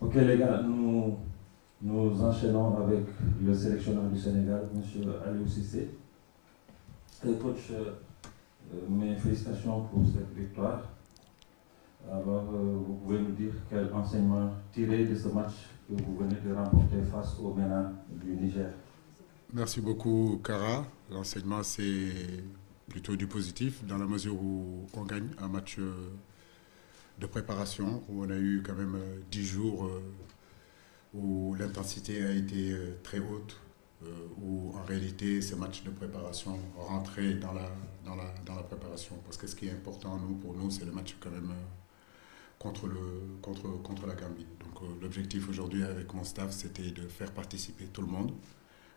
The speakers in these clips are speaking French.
Ok les gars, nous enchaînons avec le sélectionneur du Sénégal, M. Aliou Cissé. Coach, mes félicitations pour cette victoire. Alors, vous pouvez nous dire quel enseignement tirer de ce match que vous venez de remporter face au MENA du Niger? Merci beaucoup, Kara. L'enseignement, c'est plutôt du positif, dans la mesure où on gagne un match de préparation, où on a eu quand même 10 jours où l'intensité a été très haute, où en réalité ces matchs de préparation rentraient dans la préparation. Parce que ce qui est important pour nous, c'est le match quand même contre la Gambie. Donc l'objectif aujourd'hui avec mon staff, c'était de faire participer tout le monde,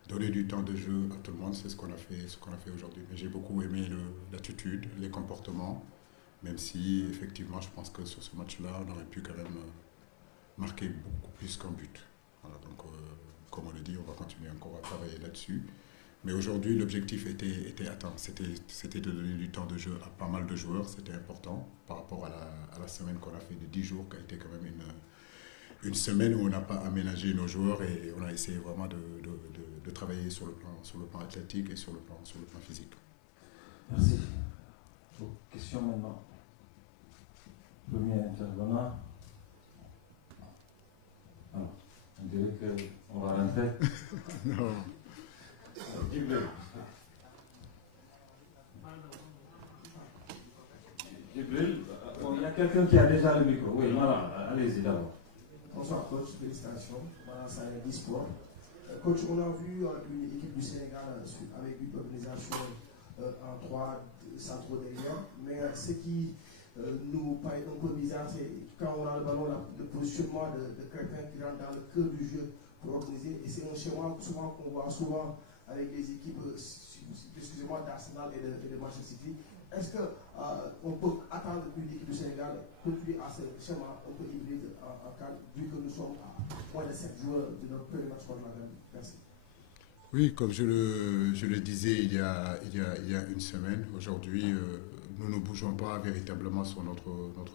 donner du temps de jeu à tout le monde, c'est ce qu'on a fait aujourd'hui. Mais j'ai beaucoup aimé l'attitude, les comportements, même si effectivement je pense que sur ce match-là, on aurait pu quand même marquer beaucoup plus qu'un but. Voilà, donc comme on le dit, on va continuer encore à travailler là-dessus. Mais aujourd'hui, l'objectif était atteint. C'était de donner du temps de jeu à pas mal de joueurs. C'était important par rapport à la semaine qu'on a fait de 10 jours, qui a été quand même une semaine où on n'a pas aménagé nos joueurs et on a essayé vraiment de travailler sur le plan athlétique et sur le plan physique. Merci. Question maintenant. Premier intervenant. Alors, on dirait qu'on va rentrer. Non. Djibril. Djibril, il y a quelqu'un qui a déjà le micro. Oui, voilà, allez-y d'abord. Bonsoir coach, félicitations. Voilà, ça est sport. Coach, on a vu une équipe du Sénégal avec une organisation en 3 centraux derrière, mais ce qui nous paraît un peu bizarre, c'est quand on a le ballon, le positionnement de quelqu'un qui rentre dans le cœur du jeu pour organiser, et c'est un schéma souvent qu'on voit souvent avec les équipes, excusez-moi, d'Arsenal et de Manchester City. Est-ce qu'on peut attendre qu'une équipe du Sénégal continue à ce schéma un peu hybride en cas, vu que nous sommes à moins de 7 joueurs de notre premier match contre la Gambie? Merci. Oui, comme je le disais il y a une semaine, aujourd'hui, nous ne bougeons pas véritablement sur notre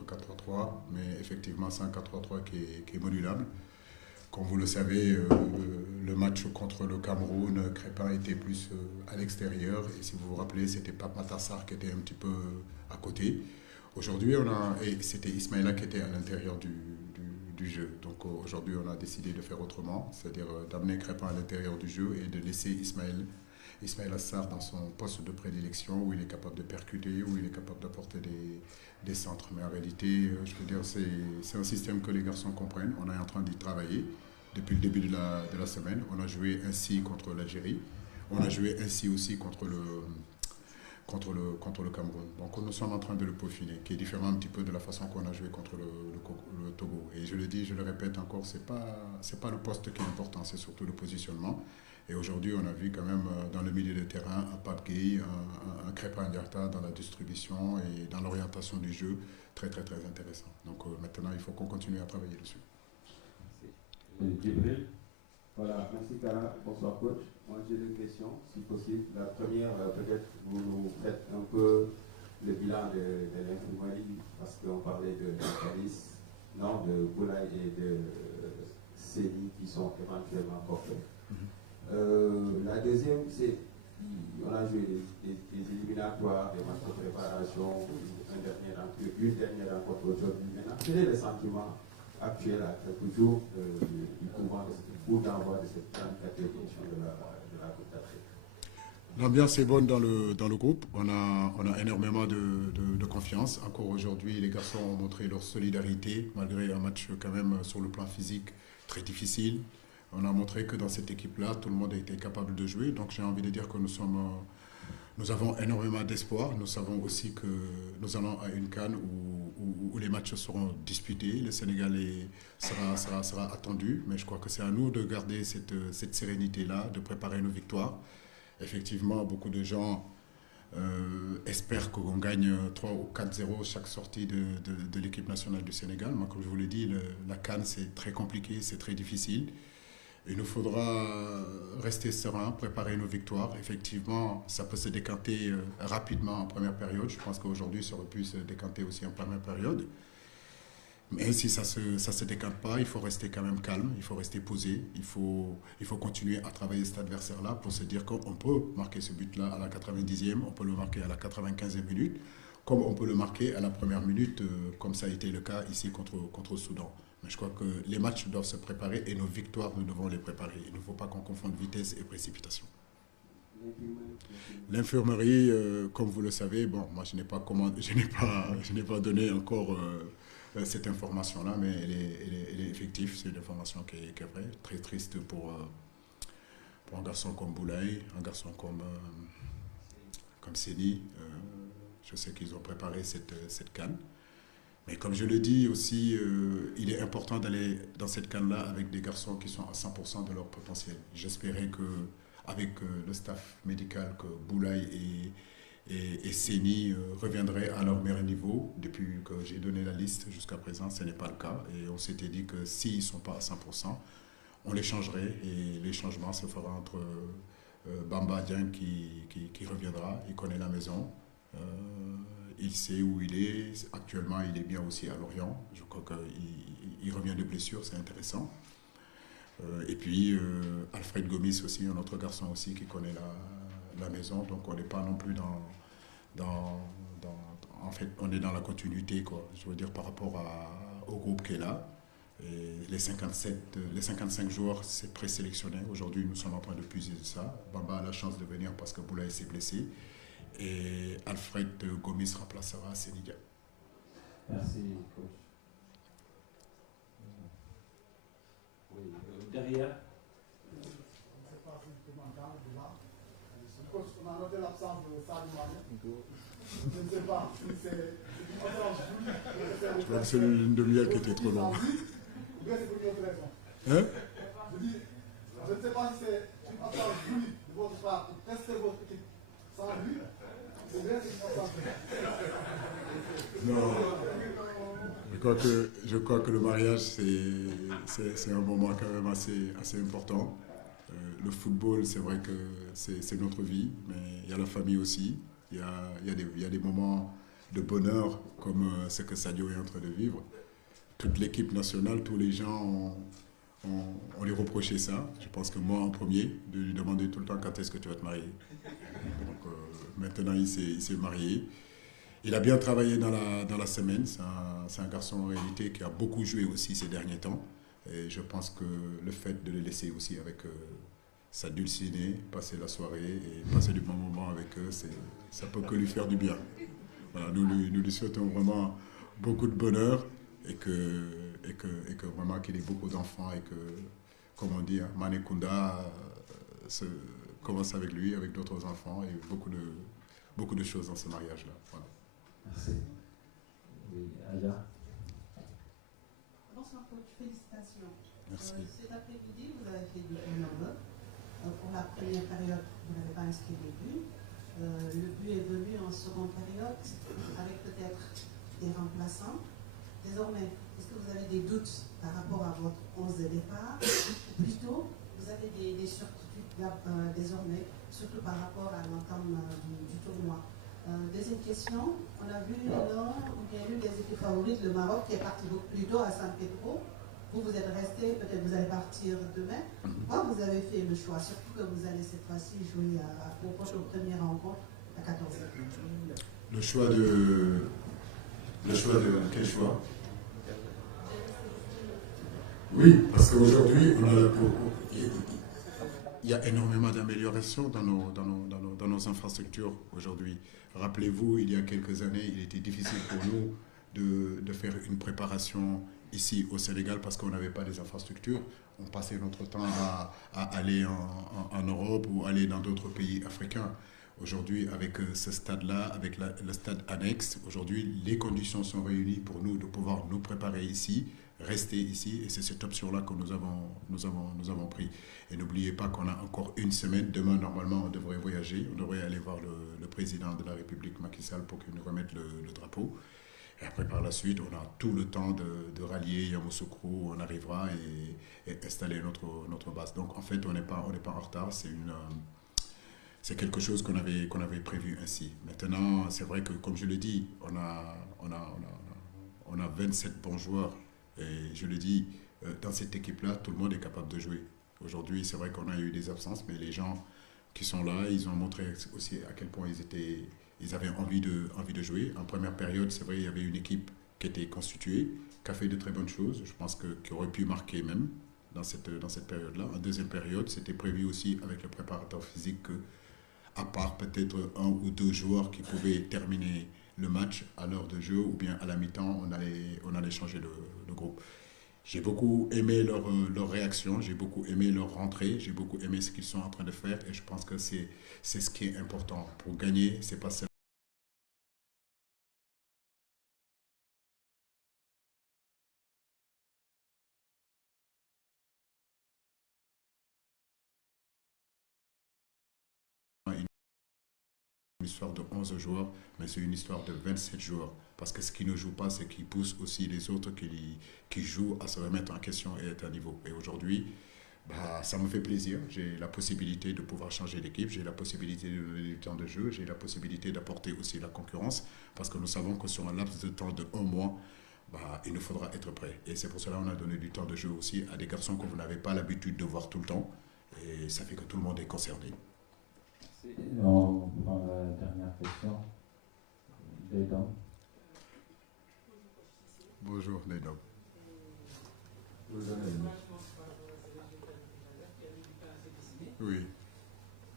4-3-3, mais effectivement c'est un 4-3-3 qui est modulable. Comme vous le savez, le match contre le Cameroun, Crépin était plus à l'extérieur. Et si vous vous rappelez, c'était Pape Matar qui était un petit peu à côté. Aujourd'hui, c'était Ismaïla qui était à l'intérieur du jeu. Donc aujourd'hui, on a décidé de faire autrement, c'est-à-dire d'amener Crépin à l'intérieur du jeu et de laisser Ismaïla Sarr dans son poste de prédilection où il est capable de percuter, où il est capable d'apporter des centres. Mais en réalité, je veux dire, c'est un système que les garçons comprennent. On est en train d'y travailler depuis le début de la semaine. On a joué ainsi contre l'Algérie. On a joué ainsi aussi contre le Cameroun. Donc nous sommes en train de le peaufiner, qui est différent un petit peu de la façon qu'on a joué contre le Togo. Et je le dis, je le répète encore, c'est pas le poste qui est important, c'est surtout le positionnement. Et aujourd'hui, on a vu quand même dans le milieu de terrain un Pape Gueye, un Crépin Diatta dans la distribution et dans l'orientation du jeu, très très très intéressant. Donc maintenant, il faut qu'on continue à travailler dessus. Djibril. Voilà, merci Kara, bonsoir coach. Moi j'ai deux questions, si possible. La première, peut-être vous nous faites un peu le bilan de l'Infirmerie, parce qu'on parlait de Calis, non, de Boulaye et de Séni qui sont éventuellement portés. La deuxième, c'est on a joué des éliminatoires, des matchs de préparation, une dernière rencontre aujourd'hui. Maintenant, quel est le sentiment actuel à quelques jours du courant ou d'envoi de cette 34e édition de la Coupe d'Afrique? L'ambiance est bonne dans le groupe. On a énormément de confiance. Encore aujourd'hui, les garçons ont montré leur solidarité malgré un match quand même sur le plan physique très difficile. On a montré que dans cette équipe-là, tout le monde a été capable de jouer. Donc j'ai envie de dire que nous avons énormément d'espoir. Nous savons aussi que nous allons à une CAN où les matchs seront disputés. Le Sénégal sera attendu. Mais je crois que c'est à nous de garder cette sérénité-là, de préparer nos victoires. Effectivement, beaucoup de gens espèrent qu'on gagne 3 ou 4-0 chaque sortie de l'équipe nationale du Sénégal. Moi, comme je vous l'ai dit, la CAN, c'est très compliqué, c'est très difficile. Il nous faudra rester serein, préparer nos victoires. Effectivement, ça peut se décanter rapidement en première période. Je pense qu'aujourd'hui, ça aurait pu se décanter aussi en première période. Mais si ça se décante pas, il faut rester quand même calme, il faut rester posé, il faut continuer à travailler cet adversaire-là pour se dire qu'on peut marquer ce but-là à la 90e, on peut le marquer à la 95e minute, comme on peut le marquer à la première minute, comme ça a été le cas ici contre le Soudan. Mais je crois que les matchs doivent se préparer et nos victoires, nous devons les préparer. Il ne faut pas qu'on confonde vitesse et précipitation. L'infirmerie, comme vous le savez, bon, moi je n'ai pas donné encore cette information-là, mais elle est effective. C'est une information qui est vraie. Très triste pour un garçon comme Boulaye, un garçon comme Séni. Je sais qu'ils ont préparé cette CAN. Mais comme je le dis aussi, il est important d'aller dans cette CAN-là avec des garçons qui sont à 100% de leur potentiel. J'espérais qu'avec le staff médical, que Boulaye et Séni reviendraient à leur meilleur niveau. Depuis que j'ai donné la liste jusqu'à présent, ce n'est pas le cas. Et on s'était dit que s'ils ne sont pas à 100%, on les changerait. Et les changements se feront entre Bamba Dieng qui reviendra, il connaît la maison. Il sait où il est. Actuellement, il est bien aussi à Lorient. Je crois qu'il revient de blessure, c'est intéressant. Et puis, Alfred Gomis aussi, un autre garçon aussi qui connaît la maison. Donc, on n'est pas non plus en fait, on est dans la continuité, quoi. Je veux dire, par rapport au groupe qui est là. Et les 55 joueurs, c'est présélectionné. Aujourd'hui, nous sommes en train de puiser ça. Bamba a la chance de venir parce que Boulaye s'est blessé. Et Alfred Gomis remplacera Sénégal. Merci, coach. Oui, derrière. Je ne sais pas si je peux m'entendre là. Coach, on a noté l'absence de Sadio Mané. Je ne sais pas si c'est une absence Je crois que c'est une demi-heure qui était trop longue. Ou bien c'est pour une autre raison. Hein? Je dis, je ne sais pas si c'est une absence voulue de votre part pour tester votre équipe sans lui. Ou bien c'est une absence. Non. Je crois que le mariage, c'est un moment quand même assez important. Le football, c'est vrai que c'est notre vie, mais il y a la famille aussi. Il y a des moments de bonheur comme ce que Sadio est en train de vivre. Toute l'équipe nationale, tous les gens ont lui reproché ça. Je pense que moi en premier, de lui demander tout le temps quand est-ce que tu vas te marier. Donc maintenant, il s'est marié. Il a bien travaillé dans la semaine. C'est un garçon en réalité qui a beaucoup joué aussi ces derniers temps. Et je pense que le fait de le laisser aussi avec sa dulcinée, passer la soirée et passer du bon moment avec eux, ça peut que lui faire du bien. Voilà, nous lui souhaitons vraiment beaucoup de bonheur et que vraiment qu'il ait beaucoup d'enfants et que, comme on dit, Mané Kounda commence avec lui, avec d'autres enfants et beaucoup de choses dans ce mariage-là. Voilà. Merci. Oui, Aya. Bonsoir coach, félicitations. Merci. Cet après-midi, vous avez fait du turnover. Pour la première période, vous n'avez pas inscrit de but. Le but est venu en seconde période avec peut-être des remplaçants. Désormais, est-ce que vous avez des doutes par rapport à votre 11 de départ? Ou plutôt, vous avez des certitudes désormais, surtout par rapport à l'entame du tournoi. Deuxième question, on a vu l'une des équipes favorites, le Maroc, qui est parti beaucoup plus tôt à San Pedro. Vous êtes resté, peut-être vous allez partir demain. Pourquoi vous avez fait le choix? Surtout que vous allez cette fois-ci jouer au prochain première rencontre à 14h. Le choix de quel choix? Oui, parce qu'aujourd'hui, il y a énormément d'améliorations dans nos infrastructures aujourd'hui. Rappelez-vous, il y a quelques années, il était difficile pour nous de faire une préparation ici au Sénégal parce qu'on n'avait pas des infrastructures. On passait notre temps à aller en Europe ou aller dans d'autres pays africains. Aujourd'hui, avec ce stade-là, avec le stade annexe, aujourd'hui, les conditions sont réunies pour nous de pouvoir nous préparer ici, rester ici, et c'est cette option-là que nous avons pris. Et n'oubliez pas qu'on a encore une semaine. Demain, normalement, on devrait voyager. On devrait aller voir le président de la République, Macky Sall, pour qu'il nous remette le drapeau. Et après, par la suite, on a tout le temps de rallier Yamoussoukro, on arrivera et installer notre base. Donc, en fait, on n'est pas en retard. C'est quelque chose qu'on avait prévu ainsi. Maintenant, c'est vrai que, comme je l'ai dit, on a 27 bons joueurs Et je le dis, dans cette équipe-là, tout le monde est capable de jouer. Aujourd'hui, c'est vrai qu'on a eu des absences, mais les gens qui sont là, ils ont montré aussi à quel point ils avaient envie de jouer. En première période, c'est vrai, il y avait une équipe qui était constituée, qui a fait de très bonnes choses. Je pense qui aurait pu marquer même dans cette période-là. En deuxième période, c'était prévu aussi avec le préparateur physique que, à part peut-être un ou deux joueurs qui pouvaient terminer le match à l'heure de jeu ou bien à la mi-temps, on allait changer le groupe. J'ai beaucoup aimé leur réaction, j'ai beaucoup aimé leur rentrée, j'ai beaucoup aimé ce qu'ils sont en train de faire et je pense que c'est ce qui est important. Pour gagner, c'est pas seulement une histoire de 11 joueurs, mais c'est une histoire de 27 joueurs. Parce que ce qui ne joue pas, c'est qui pousse aussi les autres qui jouent à se remettre en question et être à niveau. Et aujourd'hui, ça me fait plaisir. J'ai la possibilité de pouvoir changer l'équipe, j'ai la possibilité de donner du temps de jeu, j'ai la possibilité d'apporter aussi la concurrence, parce que nous savons que sur un laps de temps de 1 mois, il nous faudra être prêt. Et c'est pour cela qu'on a donné du temps de jeu aussi à des garçons que vous n'avez pas l'habitude de voir tout le temps. Et ça fait que tout le monde est concerné. On prend la dernière question. Dedans. Bonjour, Nedom. Oui.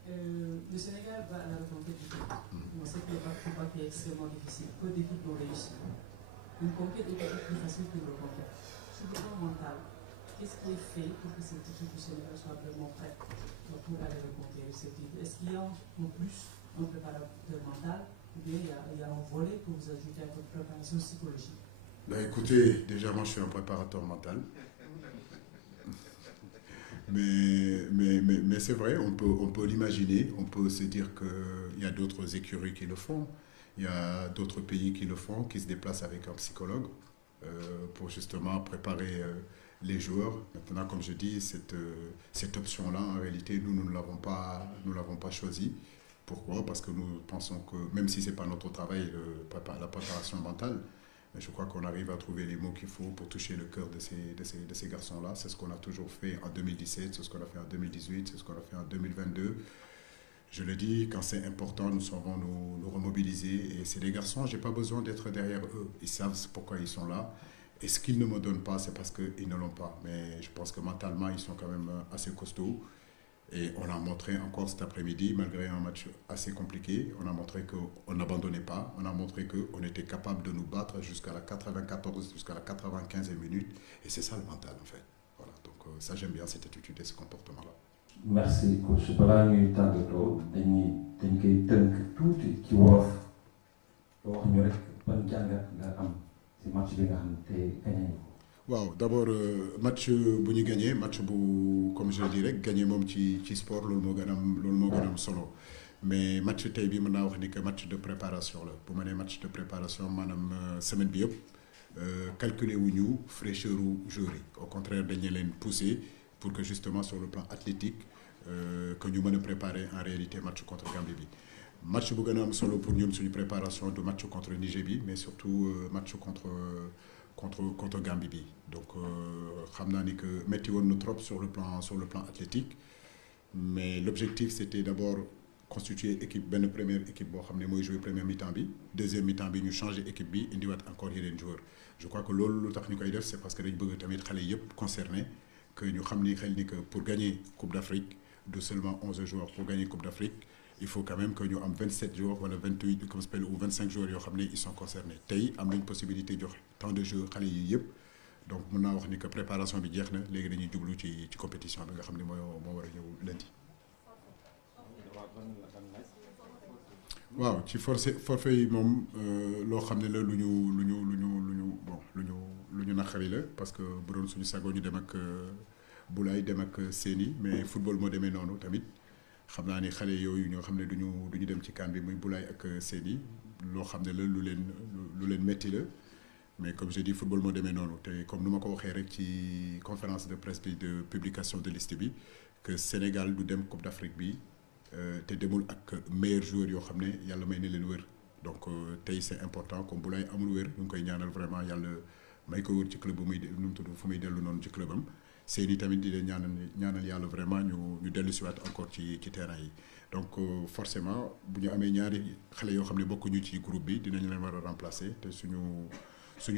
Le Sénégal va à la reconquête du titre. On sait que le combat qui est extrêmement difficile. Peu d'équipes l'ont réussi. Une conquête est beaucoup plus facile qu'une reconquête. Sur le plan mental, qu'est-ce qui est fait pour que cette équipe du Sénégal soit vraiment prête pour aller reconquérir ce titre? Est-ce qu'il y a en plus un préparateur mental ou bien il y a un volet que vous ajoutez à votre préparation psychologique? Écoutez, déjà moi je suis un préparateur mental. Mais c'est vrai, on peut l'imaginer, on peut se dire qu'il y a d'autres écuries qui le font, il y a d'autres pays qui le font, qui se déplacent avec un psychologue pour justement préparer les joueurs. Maintenant, comme je dis, cette option-là, en réalité, nous ne l'avons pas choisie. Pourquoi? Parce que nous pensons que, même si ce n'est pas notre travail, la préparation mentale, mais je crois qu'on arrive à trouver les mots qu'il faut pour toucher le cœur de ces garçons-là. C'est ce qu'on a toujours fait en 2017, c'est ce qu'on a fait en 2018, c'est ce qu'on a fait en 2022. Je le dis, quand c'est important, nous saurons nous remobiliser. Et c'est des garçons, je n'ai pas besoin d'être derrière eux. Ils savent pourquoi ils sont là. Et ce qu'ils ne me donnent pas, c'est parce qu'ils ne l'ont pas. Mais je pense que mentalement, ils sont quand même assez costauds. Et on a montré encore cet après-midi, malgré un match assez compliqué, on a montré qu'on n'abandonnait pas, on a montré qu'on était capable de nous battre jusqu'à la 94, jusqu'à la 95e minute. Et c'est ça le mental en fait. Voilà. Donc ça j'aime bien cette attitude et ce comportement-là. Merci coach. balaa ñuy tàggatoo dañ koy tënk tuuti ci wolof nga wax ñu rek ban jàngat nga am ci match bi nga xam te gagné ñu ko. Waaw d'abord match bu ñu gagné match bu comme je le dis rek gagné moom ci sport loolu moo gën a am solo mais match tey bi mën naa wax ni que match de préparation la bu ma nee match de préparation maanaam semaine bi yëpp calculer wuñu fraîcheur u joueurs yi au contraire dañu leen pousser pour que justement sur le plan athlétique que ñu mën a préparer en réalité match contre Gambie bi. Match bu gën a am solo pour ñun suñu préparation du match contre Niger bi mais surtout match contre Gambie bi. Donc xam naa ni que metti woon na trop sur le plan athlétique mais l'objectif c'était d'abord constituer équipe benn première équipe boo xam ne mooy jouer première mi-temps bi deuxième mi-temps bi ñu changer équipe bi indiwaat encore yeneen joueurs. Je crois que loolu lu tax ñu koy def c'est parce que dañ bëgg tamit xale yëpp concerné que ñu xam ni xel ni que pour gagner Coupe d'Afrique de seulement 11 joueurs pour gagner Coupe d'Afrique il faut quand même que ñu am 27 joueurs wala 28 comme s'appelle ou 25 joueurs yoo xam ne ils sont concernés tey am nañ possibilité jox temps de jeu xale yi yëpp donc mën naa wax ni que préparation bi jeex na léegi dañuy jublu ci compétition bi nga xam ne moo war a ñëw lundi. waaw ci forfait yi moom loo xam ne la lu ñu naqari la parce que bu doon suñu sago ñu dem ak Boulaye dem ak Séni mais football moo demee noonu tamit xam naa ni xale yooyu ñoo xam ne duñu dem ci CAN bi muy Boulaye ak Séni loo xam ne la lu leen métti la mais comme je dis football moo demee noonu te comme nu ma ko waxee rek ci conférence de presse bi de publication de liste bi que Sénégal du dem Coupe d'Afrique bi te demul ak meilleurs joueurs yoo xam ne yàlla may na leen wér donc tey c'est important comme Boulaye amul wér ñu ngi koy ñaanal vraiment yàlla may ko wër ci club bu muy nu mu tudd fu muy dellu noonu ci clubam seeni tamit di leen ñaanal yàlla vraiment ñu dellu si waat encore ci terrain yi donc forcément bu ñu amee ñaari xale yoo xam ne bokkuñu ci groupe bi dinañ leen war a remplacer te suñu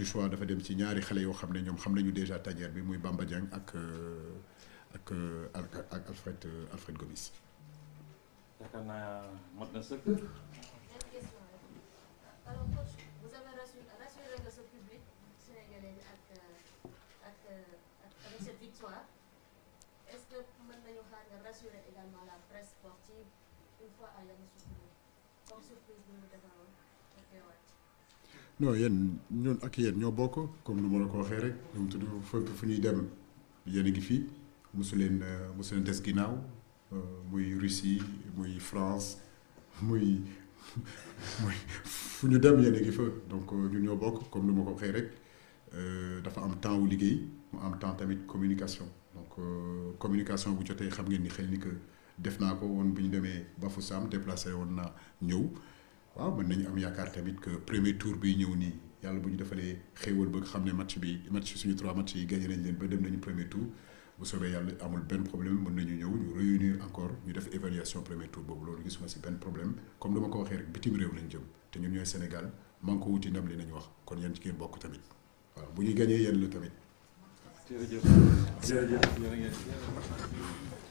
choix dafa dem ci ñaari xale yoo xam ne ñoom xam nañu déjà tanière bi muy Bamba Dieng ak Alfred Gomis. yaakaar naa mot na sëkk. Alors coach, vous avez rassuré ce public sénégalais avec cette victoire. Est-ce que mën nañu xaar nga rassurer également la presse sportive une fois à Yamoussoukro comme surprise bi mu defaroon ak Kewaat? Non ñun ak yéen ñoo bokk comme nu ma la ko waxee rek nu mu tudd fu ñuy dem yéen a ngi fii mosu leen des ginnaaw muy Russie muy France muy fu ñu dem yéen a ngi fa donc ñun ñoo bokk comme nu ma ko waxee rek dafa am temps wu liggéey mu am temps tamit communication donc communication bu jotee xam ngeen ni xel ni que def naa ko woon bu ñu demee Bafoussam déplacé woon naa ñëw waaw mën nañu am yaakaar tamit que premier tour bi ñëw nii yàlla bu ñu defalee xéewal ba xam ne match suñu 3 match yi gagné nañ leen ba dem nañu premier tour bu soobee yàlla amul benn problème mën nañu ñëw ñu réunir encore ñu def évaluation premier tour boobu loolu gisuma si benn problème comme dama ko waxee rek bitim réew lañ jëm te ñun ñooy Sénégal man ko wuti ndam li nañu wax kon yéen ci ngeen bokk tamit waaw bu ñuy gagné yéen la tamit. jërëjëf jërëjëf jërë ngeen